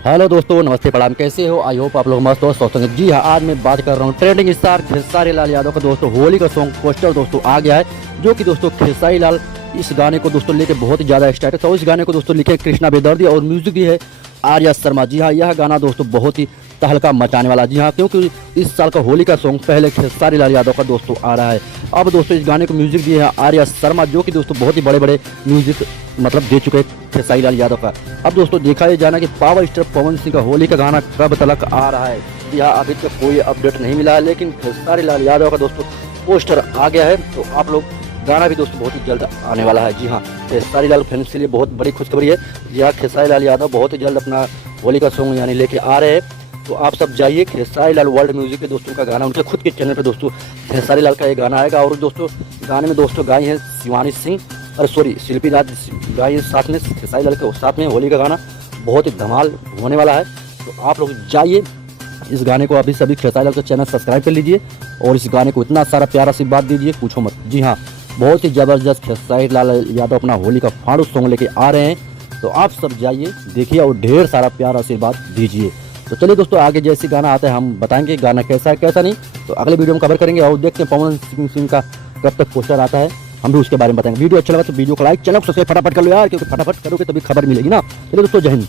Hello दोस्तों, नमस्ते, प्रणाम। कैसे हो? आई होप आप लोग मस्त हो, स्वस्थ होंगे। जी हाँ, आज मैं बात कर रहा हूँ ट्रेंडिंग स्टार खेसारी लाल यादव का। दोस्तों होली का सॉन्ग पोस्टर दोस्तों आ गया है, जो कि दोस्तों खेसारी लाल इस गाने को दोस्तों लेके बहुत ही ज़्यादा एक्साइटेड था। इस गाने को दोस्तों लिखे कृष्णा बेदर्दी और म्यूजिक भी है आर्या शर्मा। जी हाँ, यह गाना दोस्तों बहुत ही तहलका मचाने वाला। जी हाँ, क्योंकि इस साल का होली का सॉन्ग पहले खेसारी लाल यादव का दोस्तों आ रहा है। अब दोस्तों इस गाने को म्यूजिक दिए है आर्या शर्मा, जो कि दोस्तों बहुत ही बड़े बड़े म्यूजिक मतलब दे चुके हैं खेसारी लाल यादव का। अब दोस्तों देखा ये जाना कि पावर स्टार पवन सिंह का होली का गाना कब तक आ रहा है। जी हाँ, अभी तक कोई अपडेट नहीं मिला है, लेकिन खेसारी लाल यादव का दोस्तों पोस्टर आ गया है। तो आप लोग गाना भी दोस्तों बहुत ही जल्द आने वाला है। जी हाँ, खेसारी लाल फैंस के लिए बहुत बड़ी खुशखबरी है। जी हाँ, खेसारी लाल यादव बहुत ही जल्द अपना होली का सॉन्ग यानी लेके आ रहे हैं। तो आप सब जाइए, खेसारी लाल वर्ल्ड म्यूजिक के दोस्तों का गाना उनके खुद के चैनल पे दोस्तों खेसारी लाल का ये गाना आएगा। और दोस्तों गाने में दोस्तों गाई हैं शिवानी सिंह, अरे सॉरी शिल्पी राज गाई है साथ में खेसारी लाल के साथ में। होली का गाना बहुत ही धमाल होने वाला है। तो आप लोग जाइए, इस गाने को अभी सभी खेसारी लाल का चैनल सब्सक्राइब कर लीजिए और इस गाने को इतना सारा प्यारा आशीर्वाद दीजिए, पूछो मत। जी हाँ, बहुत ही ज़बरदस्त खेसारी लाल यादव अपना होली का फाड़ू सॉन्ग लेके आ रहे हैं। तो आप सब जाइए, देखिए और ढेर सारा प्यार आशीर्वाद दीजिए। तो चलिए दोस्तों, आगे जैसे गाना आता है हम बताएंगे गाना कैसा है कैसा नहीं। तो अगले वीडियो में कवर करेंगे और देखते हैं पवन सिंह का कब तक पोस्टर आता है, हम भी उसके बारे में बताएंगे। वीडियो अच्छा लगा तो वीडियो को लाइक, चैनल को सब्सक्राइब फटाफट कर लो यार, क्योंकि फटाफट करोगे तभी खबर मिलेगी ना। चलिए दोस्तों, जय हिंद।